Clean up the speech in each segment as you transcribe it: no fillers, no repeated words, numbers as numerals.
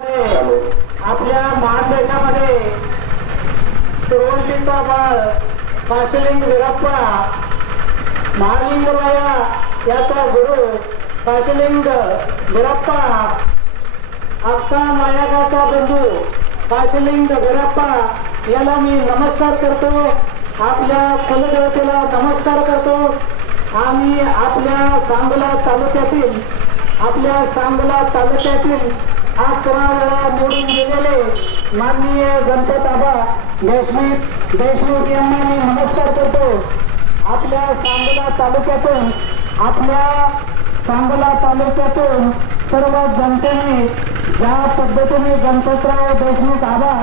आपल्या महान देशामध्ये सुरुवातीचा बाळ काशीलिंग वीरप्पा महालिंगराया याचा गुरु काशीलिंग वीरप्पा अक्का नायकाचा बंधू काशीलिंग वीरप्पा याला मी नमस्कार करतो। आपल्या कुलदेवतेला नमस्कार करतो आणि आपल्या सांगोला तालुक्यातील 11 वेळा निवडून गेलेले माननीय गणपत आबा देशमुख यांना मी नमस्कार करतो। आपल्या सांगोला तालुक्यातून सर्व जनतेने ज्या पद्धतीने गणपतराव देशमुख आबा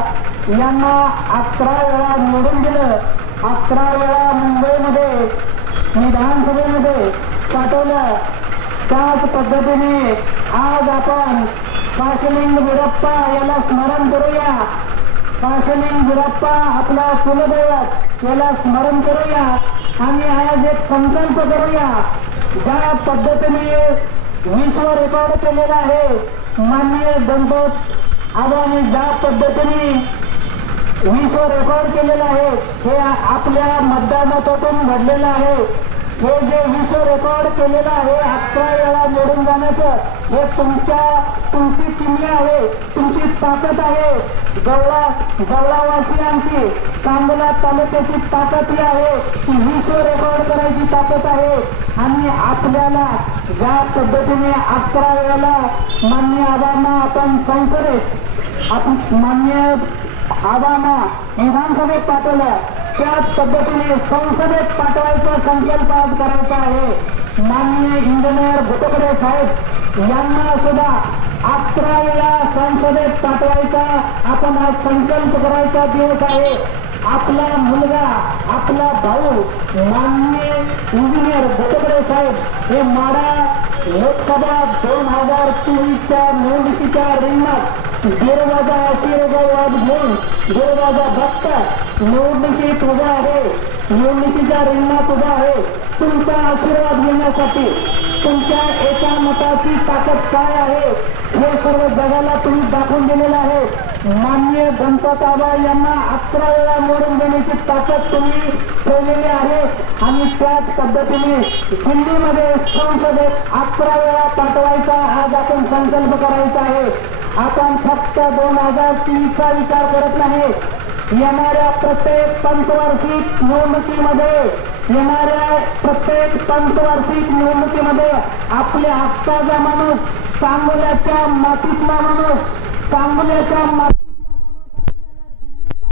यांना 11 वेळा निवडून दिलं, 11 वेळा मुंबईमध्ये विधानसभेमध्ये पाठवलं, त्याच पद्धतीने आज आपण काशीलिंग वीरप्पा याला स्मरण करूया। काशीलिंग वीरप्पा आपला कुलदैवत याला स्मरण करूया आणि आज एक संकल्प करूया। ज्या पद्धतीने विश्व रेकॉर्ड केलेला आहे माननीय गणपत आबांनी, ज्या पद्धतीने विश्व रेकॉर्ड केलेला आहे हे आपल्या मतदानातून घडलेलं आहे। हे जे विश्व रेकॉर्ड केलेलं आहे 11 वेळा निवडून जाण्याचं, हे तुमची किमया आहे, तुमची ताकद आहे। जवळावासियांची सांगोला तालुक्याची ताकद ही आहे की विश्व रेकॉर्ड करायची ताकद आहे। आणि आपल्याला ज्या पद्धतीने 11 वेळेला माननीय आबांना आपण माननीय आबांना विधानसभेत पाठवलं, त्याच पद्धतीने संसदेत पाठवायचा संकल्प आज करायचा आहे। माननीय इंजिनियर भुतकडे साहेब यांना सुद्धा 11 वेळा संसदेत पाठवायचा आपण आज संकल्प करायचा दिवस आहे। आपला मुलगा, आपला भाऊ माननीय इंजिनियर भुतकडे साहेब हे माडा लोकसभा 2024च्या निवडणुकीच्या रिंगणात गिरवाजा आशीर्वाद घेऊन गिरवाजा भक्त निवडणुकीत उभा आहे, निवडणुकीच्या रिंगणात उभा आहे। तुमचा आशीर्वाद घेण्यासाठी तुमच्या एका मताची ताकद काय आहे हे सर्व जगाला तुम्ही दाखवून दिलेलं आहे। माननीय गणपत आबा यांना 11 वेळा निवडून देण्याची ताकद तुम्ही ठेवलेली आहे आणि त्याच पद्धतीने दिल्लीमध्ये संसदेत 11 वेळा पाठवायचा आज आपण संकल्प करायचा आहे। आपण फक्त 2023चा विचार करत नाही, येणाऱ्या प्रत्येक पंचवार्षिक निवडणुकीमध्ये आपल्या हक्काचा माणूस, सांगोल्याच्या मातीतला माणूस, सांगोल्याच्या